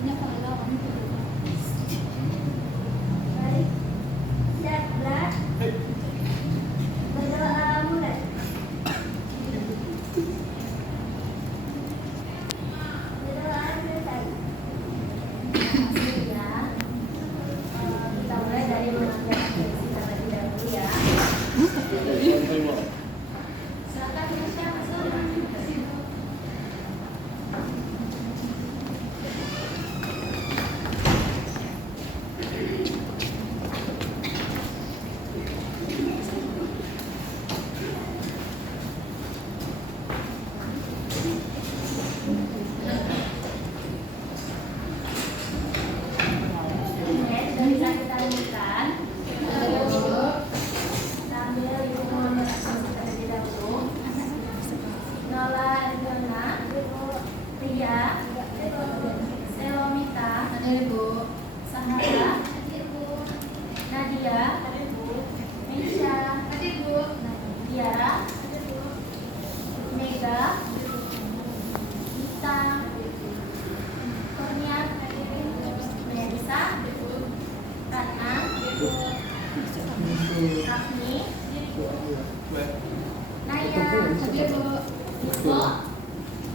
hanya pahlawan berdoa. Baik, siap berat. Berdoa mulai. Berdoa selesai. Makasih ya. Kita mulai dari mengambil atensi terlebih dahulu ya. Silakan Mesya masuk. Sudah bisa kita lanjutkan. Sambil ibu mengambil atensi terlebih dahulu. Nola Ergana, Ria, Selomita, Sahara, Nadia, Mesya, Tiara, Mega, Gita, Kurnia, Melisa, Ratna, Rafni, Naya, Isko.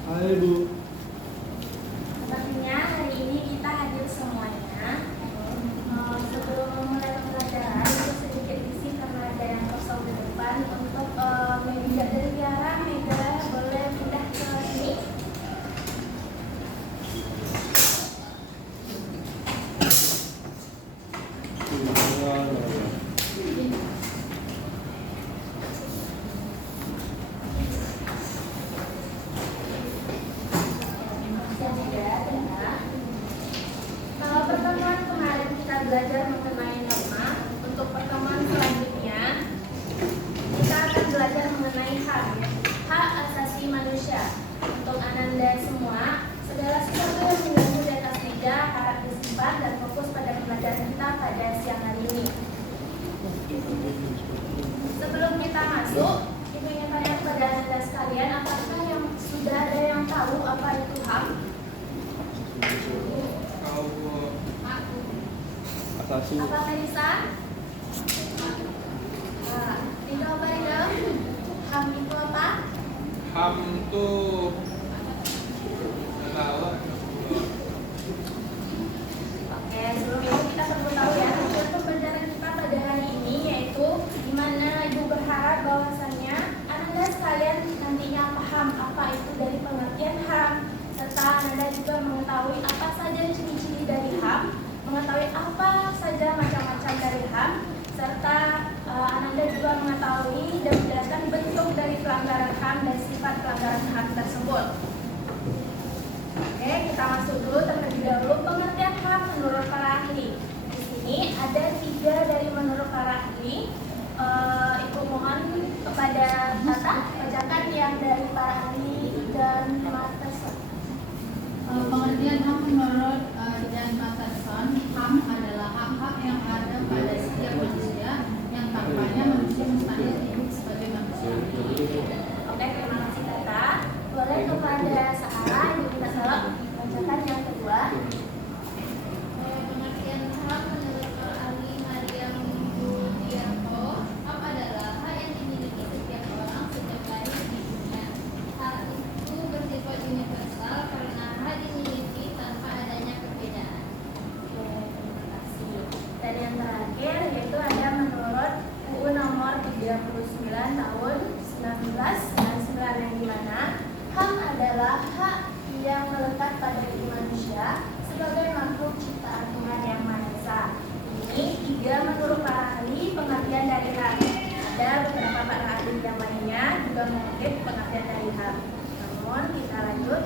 Hai Bu. Sepertinya hari ini kita hadir semuanya. Sebelum memulai pembelajaran, itu sedikit isi karena ada yang kosong di depan. Untuk meja dari Tiara, Mega boleh pindah ke sini. Kalau pertemuan kemarin kita belajar mengenai norma, untuk pertemuan selanjutnya kita akan belajar mengenai hak asasi manusia. Untuk Ananda semua, segala sesuatu yang mengganggu di atas meja harap disimpan dan fokus pada pembelajaran kita pada siang hari ini. Sebelum kita masuk, Ibu ingin tanya kepada Anda sekalian, apakah yang sudah ada yang tahu apa itu HAM? Asasi. Apa Melisa? Tidak apa itu? HAM itu apa? HAM itu tahu. Oke, sebelum itu kita perlu tahu ya tujuan pembelajaran kita pada hari ini, yaitu di mana Ibu berharap bahwasannya Anda sekalian nantinya paham apa itu dari pengertian HAM, serta Anda juga mengetahui apa saja ciri-ciri dari HAM, mengetahui apa saja macam-macam dari HAM, serta Anda juga mengetahui dan menjelaskan bentuk dari pelanggaran HAM dan sifat pelanggaran HAM tersebut. Oke, kita masuk dulu terlebih dahulu pengertian HAM menurut para ahli. Di sini ada 3 dari menurut para ahli. Ibu mohon kepada Tata bacakan yang dari para ahli dan Matterson. Pengertian HAM menurut dan Patterson, HAM adalah hak-hak yang ada pada setiap manusia yang tanpanya manusia mustahil hidup sebagai manusia. Oke, terima kasih Tata. Boleh kepada Sahara, Ibu minta tolong bacakan yang kedua. Pengertian HAM menurut ahli Maria Budiarto, HAM adalah hak yang dimiliki setiap orang sejak lahir di dunia. Hak itu bersifat universal karena hak dimiliki tanpa adanya perbedaan. Oke, terima kasih. Dan yang terakhir yaitu ada menurut UU nomor 39 tahun 1999 yang dimana HAM adalah hak yang melekat pada diri manusia sebagai makhluk ciptaan Tuhan yang Maha Esa. Ini 3 menurut para ahli pengertian dari HAM. Ada beberapa para ahli yang lainnya juga mengutip pengertian dari HAM. Namun kita lanjut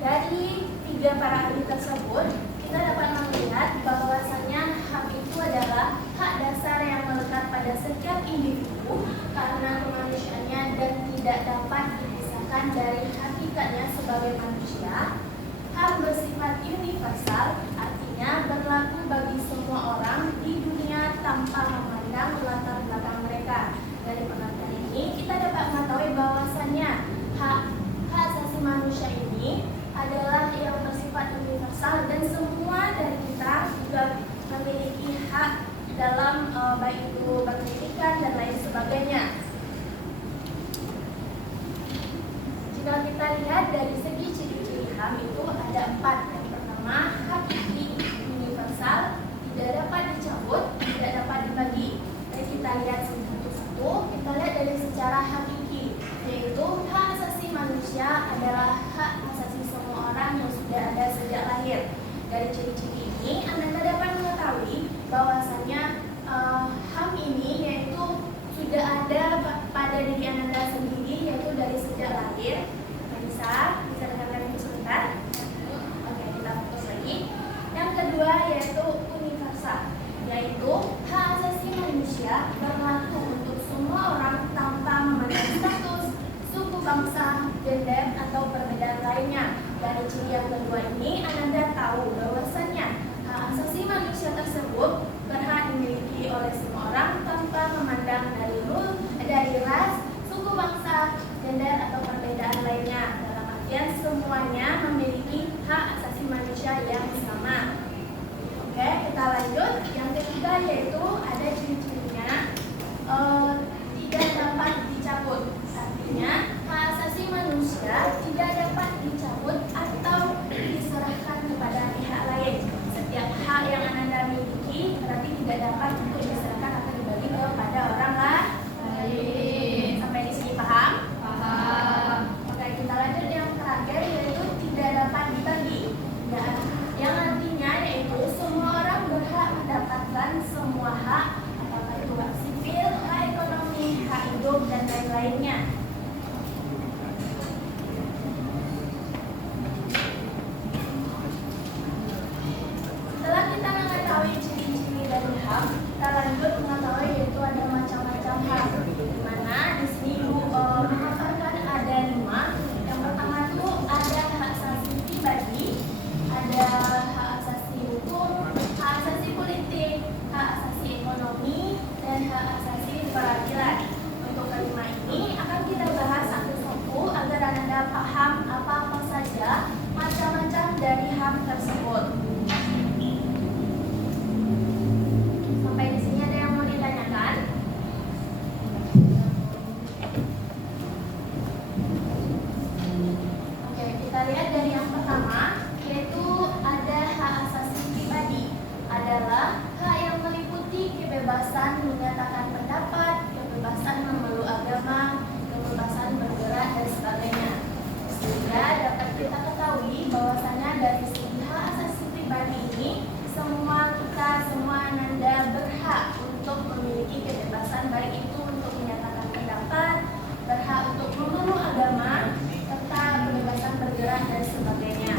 dari 3 para ahli tersebut, kita dapat melihat bahwasannya HAM itu adalah hak dasar yang melekat pada setiap individu karena kemanusiaannya dan tidak dapat dipisahkan dari hakikatnya sebagai manusia. HAM bersifat universal, artinya berlaku bagi semua orang di dunia tanpa memandang latar belakang mereka. Dari pengertian ini, kita dapat mengetahui bahwasannya hak asasi manusia ini adalah yang bersifat universal dan semua dalam baik itu berpendidikan dan lain sebagainya. Jika kita lihat dari segi ciri-ciri HAM itu ada 4. Yang pertama, hakiki universal, tidak dapat dicabut, tidak dapat dibagi. Jadi kita lihat satu-satu. Kita lihat dari secara hakiki, yaitu hak asasi manusia adalah hak asasi semua orang yang sudah ada sejak lahir. Dari ciri-ciri ini, Anda dapat mengetahui bahwasanya HAM ini yaitu sudah ada pada diri Anda sendiri, yaitu dari sejak lahir. Bisa dengarkan ini sebentar? Oke, kita fokus lagi. Yang kedua yaitu universal, yaitu hak asasi manusia berlaku untuk semua orang tanpa memandang status, suku, bangsa, gender atau perbedaan lainnya. Dari ciri yang kedua ini, Anda tahu bahwasannya hak asasi manusia tersebut berhak dimiliki oleh semua orang tanpa memandang dari ras, suku, bangsa, gender atau perbedaan lainnya. Dalam artian semuanya memiliki hak asasi manusia yang sama. Oke, kita lanjut. Yang ketiga yaitu ada ciri-cirinya tidak dapat dicabut. Artinya hak asasi manusia tidak dapat dicabut atau diserahkan kepada pihak lain. Setiap hak yang Anda miliki berarti tidak dapat untuk diserahkan atau dibagi kepada orang lain. Sampai di sini paham? Paham. Oke, kita lanjut yang terakhir yaitu tidak dapat dibagi. Dan yang artinya yaitu semua orang berhak mendapatkan semua hak, apakah itu hak sipil, hak ekonomi, hak hidup dan lain-lainnya. Setelah kita mengetahui ciri-ciri dari HAM, kita lanjut mengetahui yaitu ada macam-macam HAM. Di mana di sini Ibu mengatakan ada 5. Yang pertama itu ada hak asasi pribadi, ada hak asasi hukum, hak asasi politik, hak asasi ekonomi, dan hak asasi peradilan. Untuk kelima ini akan kita bahas satu-satu agar Anda paham apa-apa saja macam-macam dari HAM tersebut. Sampai di sini ada yang mau ditanyakan? Oke, kita lihat dari yang pertama, yaitu ada hak asasi pribadi. Adalah hak yang meliputi kebebasan menyatakan pendapat, kebebasan memeluk agama, kebebasan bergerak dan sebagainya. Sehingga dapat kita ketahui bahwasanya dari segi hak asasi pribadi ini semua Anda berhak untuk memiliki kebebasan, baik itu untuk menyatakan pendapat, berhak untuk memeluk agama, serta kebebasan bergerak dan sebagainya.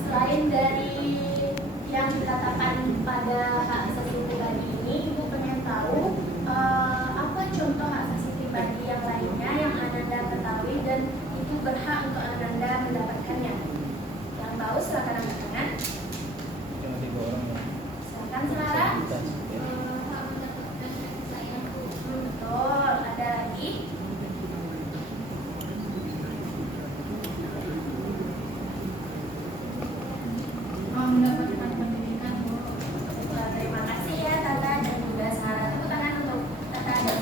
Selain dari yang dikatakan pada hak asasi pribadi ini, Ibu pengen tahu apa contoh hak asasi pribadi yang lainnya yang Anda ketahui dan itu berhak untuk Anda mendapatkannya. Yang tahu silakan angkat tangan. Silakan Sarah. Hak mendapatkan kasih sayang. Betul. Ada lagi? Mau mendapatkan pendidikan, Bu. Terima kasih ya Tata dan juga Sarah. Tepuk tangan untuk Tata dan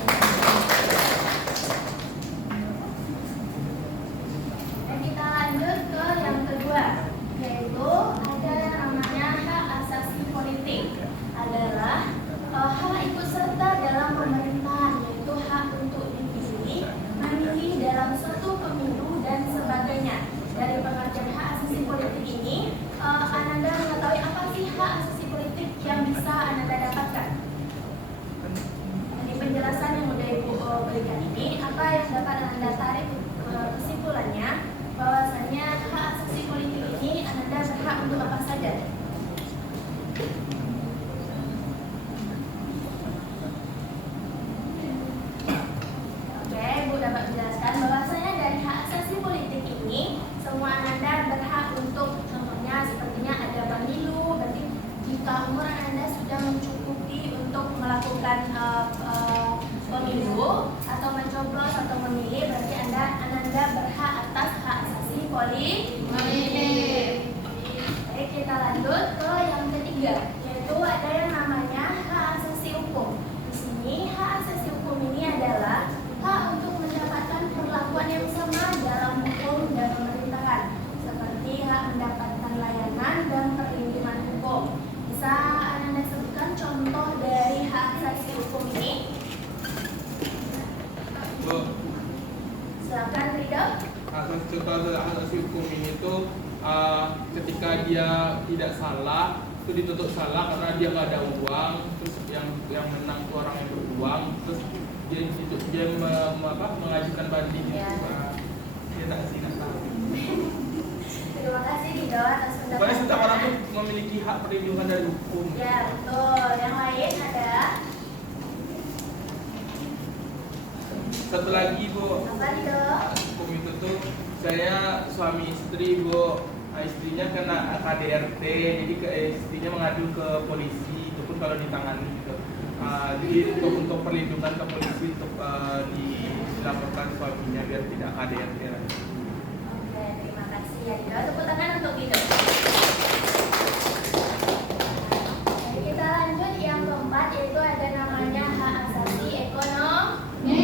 dan kita lanjut ke yang kedua, yaitu ada namanya hak asasi politik. Adalah hak ikut serta dalam pemerintahan, yaitu hak untuk dipilih, memilih dalam suatu pemilu dan sebagainya. Dari pengertian hak asasi politik ini, Anda mengetahui apa sih hak asasi politik yang bisa Anda dapatkan? Dari penjelasan yang sudah Ibu berikan ini, apa yang dapat Anda tarik kesimpulannya bahwasanya hak asasi politik ini Anda berhak untuk apa saja? Oke, Ibu dapat menjelaskan bahwasanya dari hak asasi politik ini semua Anda berhak untuk, contohnya sepertinya ada pemilu, berarti jika umur Anda sudah mencukupi untuk melakukan pemilu atau mencoblos atau memilih, berarti Anda Ananda berhak atas hak asasi politik. Baik, kita lanjut ke yang ketiga, yaitu ada yang namanya hak asasi hukum. Di sini hak asasi hukum ini adalah hak untuk mendapatkan perlakuan yang sama dalam hukum dan pemerintahan, seperti hak mendapatkan layanan dan perlindungan hukum. Bisa Anda sebutkan contoh dari hak asasi hukum ini? Bu, Silakan, Ridho. contoh asasi hukum ini tuh ketika dia tidak salah, itu dituntut salah karena dia nggak ada uang, terus yang menang tuh orang yang beruang, terus dia mengajukan banding. Ya. Dia tak sih nggak tahu. Terima kasih Ridho atas Pokoknya setiap orang tuh pendapatannya. memiliki hak perlindungan dari hukum. Ya, betul. Yang lain ada Satu lagi Bu, apa, Ridho? hukum itu tuh saya suami istri Bu. Istrinya kena KDRT, jadi istrinya mengadu ke polisi, itu pun kalau ditangani gitu. Jadi untuk perlindungan ke polisi untuk dilaporkan suaminya biar tidak KDRT lagi. Oke, terima kasih ya Ridho. Tepuk tangan untuk Ridho. Jadi kita lanjut yang keempat, yaitu ada namanya hak asasi ekonomi.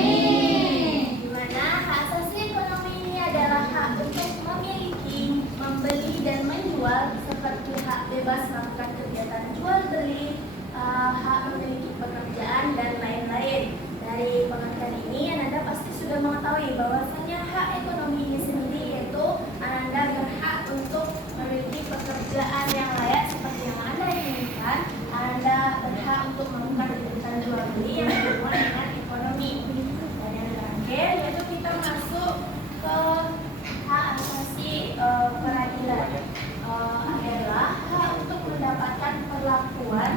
Di mana hak asasi ekonomi ini adalah hak untuk memiliki, membeli dan menjual, seperti hak bebas melakukan kegiatan jual beli, hak memiliki pekerjaan dan lain-lain. Dari pengertian ini, Ananda pasti sudah mengetahui bahwasanya hak ekonomi ini sendiri yaitu Ananda berhak untuk memiliki pekerjaan yang layak seperti yang Anda inginkan. Ananda berhak untuk melakukan kegiatan jual beli yang berhubungan dengan ekonomi. Dan yang terakhir yaitu kita masuk ke hak asasi peradilan. Adalah hak untuk mendapatkan perlakuan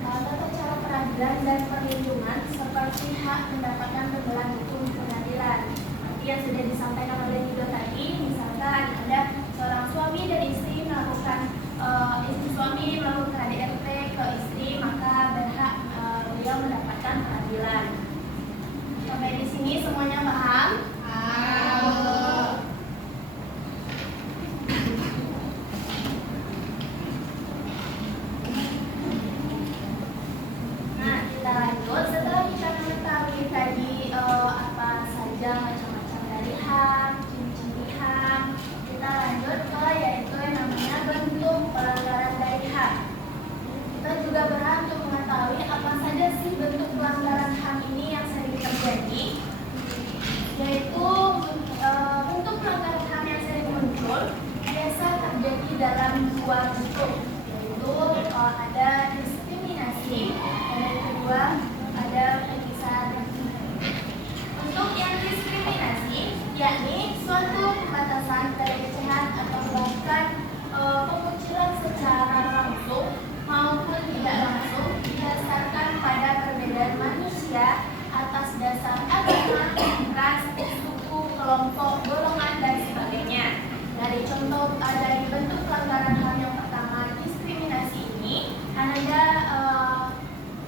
tata cara peradilan dan perlindungan seperti hak mendapatkan pembelaan hukum pengadilan. Nanti yang sudah disampaikan oleh Ridho tadi, misalkan ada seorang suami dan istri melakukan suami melakukan KDRT ke istri, maka berhak beliau mendapatkan peradilan. Sampai di sini semuanya paham? Nah, kita lanjut. Setelah kita mengetahui tadi apa saja macam-macam dari HAM, ciri-ciri HAM, kita lanjut ke yaitu yang namanya bentuk pelanggaran dari HAM. Kita juga berhak untuk mengetahui apa saja sih bentuk pelanggaran HAM ini yang sering terjadi, yaitu bentuk pelanggaran HAM yang sering muncul biasa terjadi dalam dua bentuk, yaitu ada diskriminasi dan yang kedua ada penyiksaan. Untuk yang diskriminasi, yakni suatu pembatasan, pelecehan atau bahkan pengucilan secara langsung maupun tidak langsung didasarkan pada perbedaan manusia atas dasar agama, ras, suku, kelompok, golongan dan sebagainya. Dari contoh dari bentuk pelanggaran HAM yang pertama, diskriminasi ini, Anda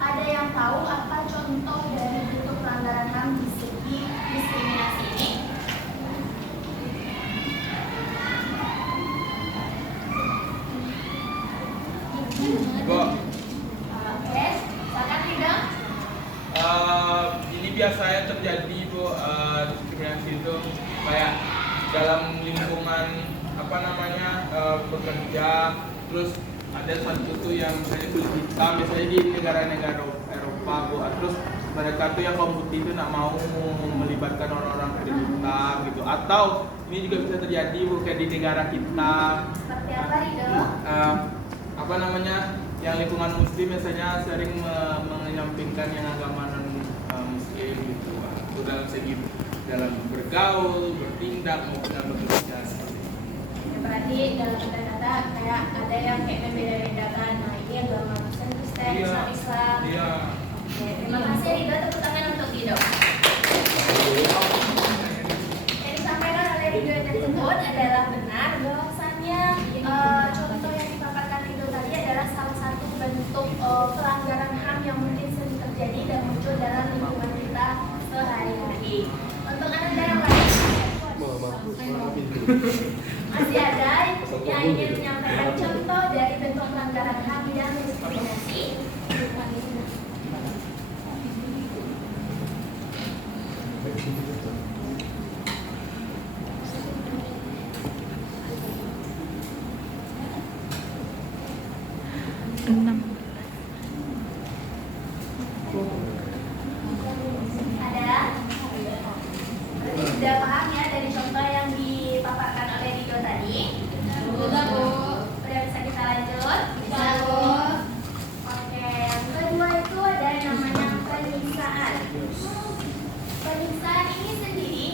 ada yang tahu apa contoh dari bentuk pelanggaran HAM di segi diskriminasi ini? Bu, Oke, silakan Ridho. ini biasanya terjadi Bu, diskriminasi itu kayak dalam lingkungan apa namanya bekerja, terus ada satu tuh yang misalnya kulit hitam, biasanya di negara-negara Eropa Bu, terus mereka tuh yang kaum putih itu nggak mau melibatkan orang-orang kulit hitam gitu, atau ini juga bisa terjadi Bu kayak di negara kita. Seperti apa Ridho? Apa namanya yang lingkungan muslim biasanya sering menyampingkan yang agama non muslim gitu, itu dalam segi dalam bergaul, bertindak maupun dalam bekerja. Ya, berarti dalam kata-kata kayak ada yang kayak membeda-bedakan. Nah, ini agama Muslim, Kristen, Islam. Iya. Oke, terima kasih Ridho. Tepuk tangan untuk Ridho. Yang disampaikan oleh Ridho tersebut adalah benar bahwasannya contoh yang dipaparkan Ridho tadi adalah salah satu bentuk pelanggaran HAM yang mungkin sering terjadi dan muncul dalam lingkungan kita sehari-hari. Untuk Anda yang lain, Masih ada yang ingin menyampaikan contoh dari bentuk pelanggaran HAM bidang diskriminasi? Ada? Berarti sudah paham ya dari contoh yang dipaparkan oleh Ridho tadi? Sudah, Bu. Sudah bisa kita lanjut? Bisa, Bu. Oke, yang kedua itu ada yang namanya penyiksaan. Penyiksaan ini sendiri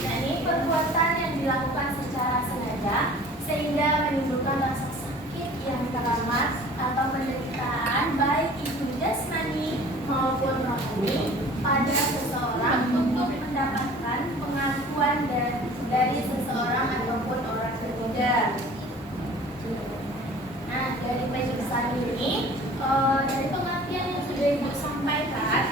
yakni perbuatan yang dilakukan secara sengaja sehingga menimbulkan rasa sakit yang teramat atau penderitaan baik itu jasmani maupun rohani pada seseorang untuk mendapatkan pengakuan dari seseorang ataupun orang ketiga. Nah, dari penyiksaan ini, dari pengertian yang sudah Ibu sampaikan,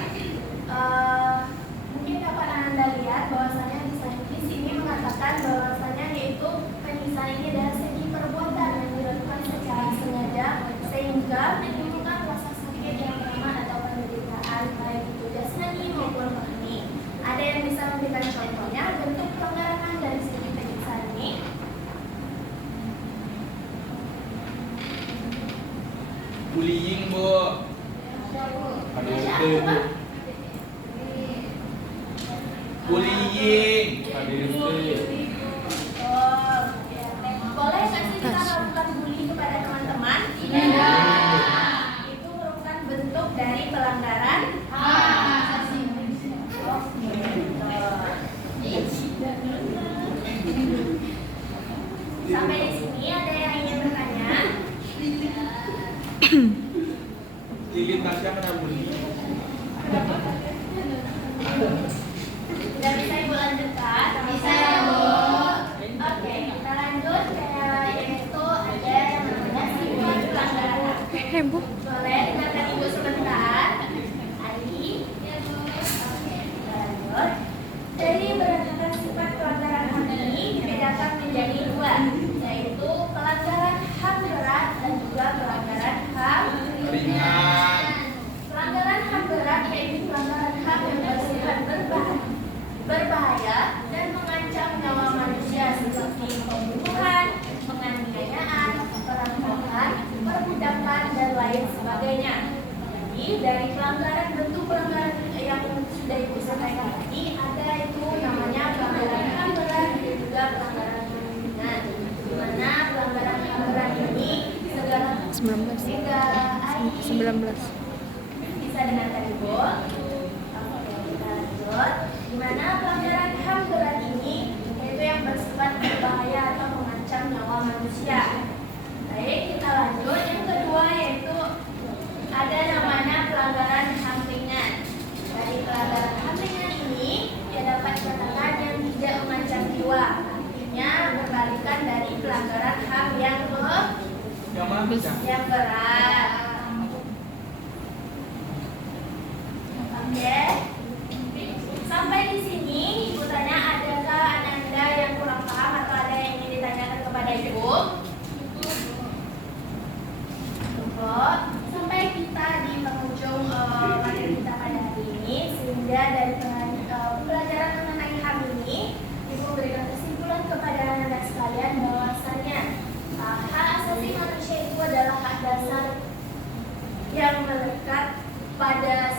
mungkin dapat Anda lihat bahwasanya di sini mengatakan bahwasanya yaitu penyiksaan ini adalah segi perbuatan yang dilakukan secara sengaja sehingga menimbulkan rasa sakit yang teramat atau penderitaan baik itu jasmani maupun rohani. Ada yang bisa memberikan contohnya bentuk pelanggaran dari segi penyiksaan ini? Bullying, Bu. Baca apa? Bullying. Oh, boleh nggak sih kita melakukan bully kepada teman-teman? Itu merupakan bentuk dari pelanggaran HAM. Oke, sampai di sini ada yang ingin bertanya? Lilin Tasya kena bully. Sudah bisa Ibu lanjutkan? Bisa, Bu. Oke, kita lanjut yaitu ada yang namanya sifat pelanggaran HAM. Boleh dengarkan Ibu sebentar. Ali. Oke, kita lanjut. Jadi berdasarkan sifat pelanggaran HAM ini dibedakan menjadi dua, yaitu pelanggaran HAM berat dan juga pelanggaran HAM Ringan. Pelanggaran HAM berat yaitu pelanggaran HAM yang bersifat berbahaya dan mengancam nyawa manusia seperti pembunuhan, penganiayaan, perampokan, perbudakan dan lain sebagainya. Jadi dari bentuk pelanggaran yang sudah Ibu sampaikan tadi ada itu namanya pelanggaran HAM berat dan juga pelanggaran HAM ringan. Di mana pelanggaran HAM berat ini segala 19. bisa dengarkan Ibu. Oke, kita lanjut. Di mana pelanggaran HAM berat ini yaitu yang bersifat berbahaya atau mengancam nyawa manusia. Baik, kita lanjut. Yang kedua yaitu ada namanya pelanggaran HAM ringan. Dari pelanggaran HAM ringan ini ya dapat dikatakan yang tidak mengancam jiwa. Artinya berbalikan dari pelanggaran HAM yang berat. Oke. Sampai di sini Ibu tanya, adakah Anda yang kurang paham atau ada yang ingin ditanyakan kepada Ibu? Cukup. Sampai kita di penghujung materi kita pada hari ini, sehingga dari pelajaran mengenai HAM ini, Ibu berikan kesimpulan kepada Anda sekalian bahwasanya hak asasi manusia itu adalah hak dasar yang melekat pada